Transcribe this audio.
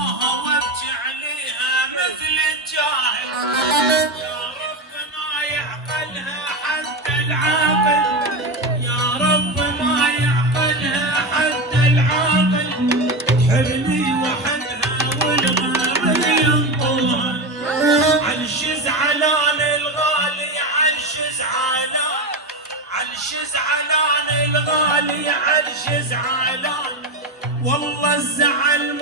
ابوها وابكي عليها مثل الجاهل. يا رب ما يعقلها حتى العاقل، يا رب ما يعقلها حتى العاقل. تحبني وحدها والغير ينطوها، عالش زعلان الغالي عالش زعلان، عالش زعلان الغالي عالش زعلان. والله الزعل